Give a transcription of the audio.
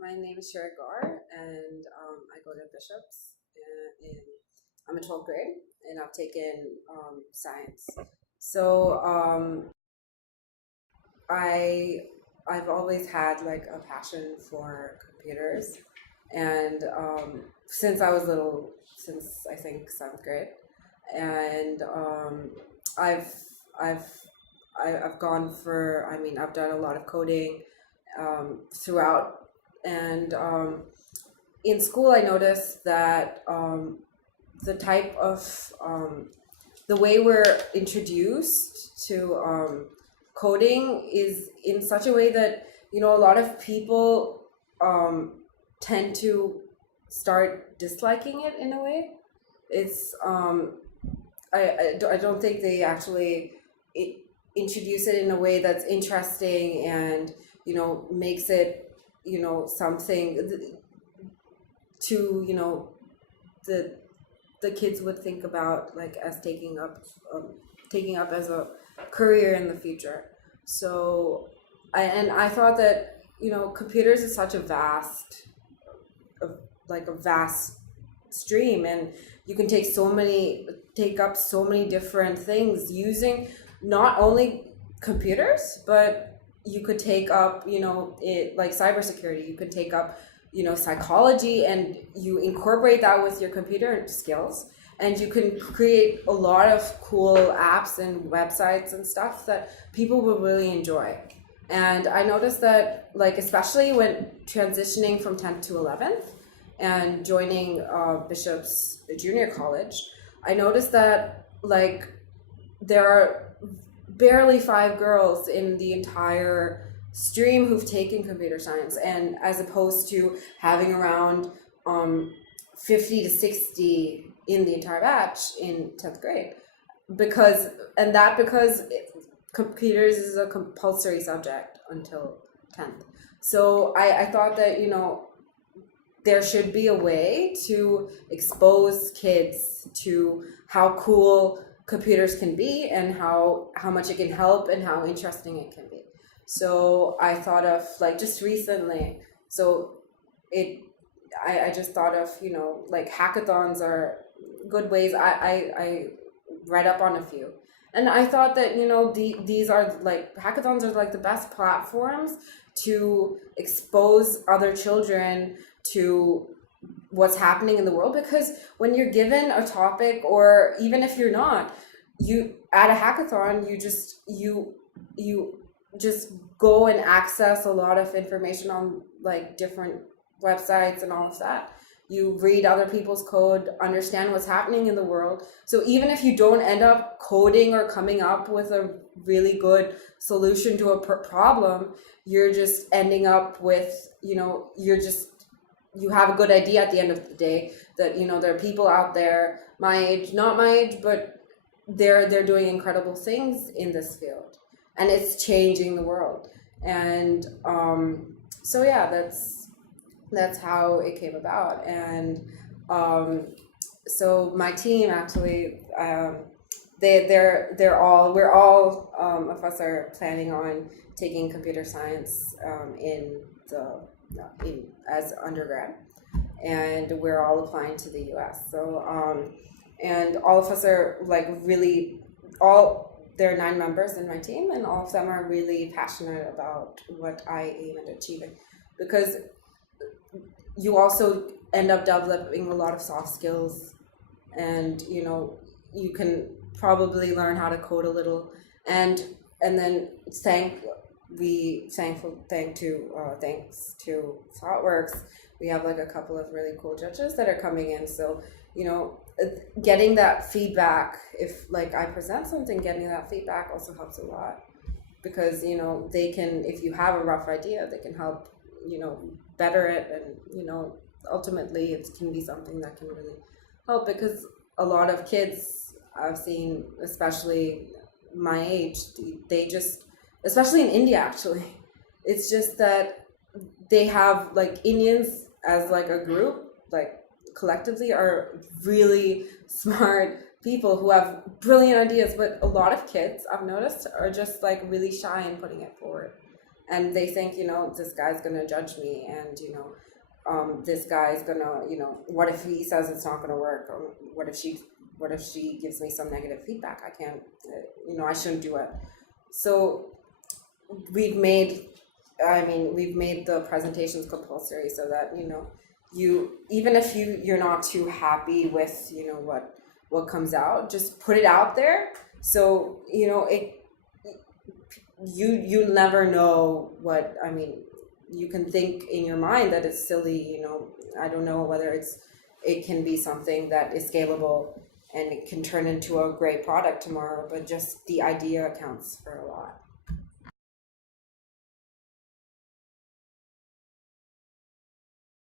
My name is Shreya Gour, and I go to Bishop's. I'm in 12th grade, and I've taken science. So I I've always had like a passion for computers, and since I was little, since I think 7th grade, and I've I've I've gone for. I mean, I've done a lot of coding throughout, and in school, I noticed that the type of the way we're introduced to coding is in such a way that a lot of people tend to start disliking it in a way. It's I don't think they actually introduce it in a way that's interesting and makes it something to the the kids would think about like as taking up as a career in the future. So I thought that computers is such a, a vast stream, and you can take up so many different things using not only computers, but you could take up it like cybersecurity. You could take up psychology, and you incorporate that with your computer skills, and you can create a lot of cool apps and websites and stuff that people will really enjoy. And I noticed that, like, especially when transitioning from 10th to 11th and joining Bishop's Junior College, I noticed that, like, there are barely 5 girls in the entire stream who've taken computer science, and as opposed to having around 50 to 60 in the entire batch in 10th grade, because computers is a compulsory subject until 10th. So I thought that there should be a way to expose kids to how cool computers can be, and how much it can help, and how interesting it can be. So I thought of, like, just recently, I just thought of, like, hackathons are good ways. I read up on a few. And I thought that, these are, like, hackathons are, like, the best platforms to expose other children to what's happening in the world. Because when you're given a topic, or even if you're not, you at a hackathon, you just go and access a lot of information on, like, different websites and all of that. You read other people's code, understand what's happening in the world. So even if you don't end up coding or coming up with a really good solution to a problem, you're just ending up with, you have a good idea at the end of the day that, there are people out there my age, not my age, but they're doing incredible things in this field, and it's changing the world. And so yeah, that's how it came about. And so my team actually, we're all of us are planning on taking computer science as undergrad, and we're all applying to the US. So and all of us are, like, there are 9 members in my team, and all of them are really passionate about what I aim at achieving, because you also end up developing a lot of soft skills, and you can probably learn how to code a little, and then thanks to ThoughtWorks, we have, like, a couple of really cool judges that are coming in. So getting that feedback, if, like, I present something, getting that feedback also helps a lot, because they can, if you have a rough idea, they can help better it, and ultimately it can be something that can really help. Because a lot of kids I've seen, especially my age, they just, especially in India actually, it's just that they have, like, Indians as, like, a group, like, collectively are really smart people who have brilliant ideas, but a lot of kids I've noticed are just, like, really shy in putting it forward. and they think, this guy's gonna judge me, and this guy's gonna, what if he says it's not gonna work, or what if she gives me some negative feedback? I can't, I shouldn't do it. So we've made the presentations compulsory, so that you, even if you're not too happy with what comes out, just put it out there. So you never know what, you can think in your mind that it's silly, I don't know whether it can be something that is scalable and it can turn into a great product tomorrow, but just the idea counts for a lot.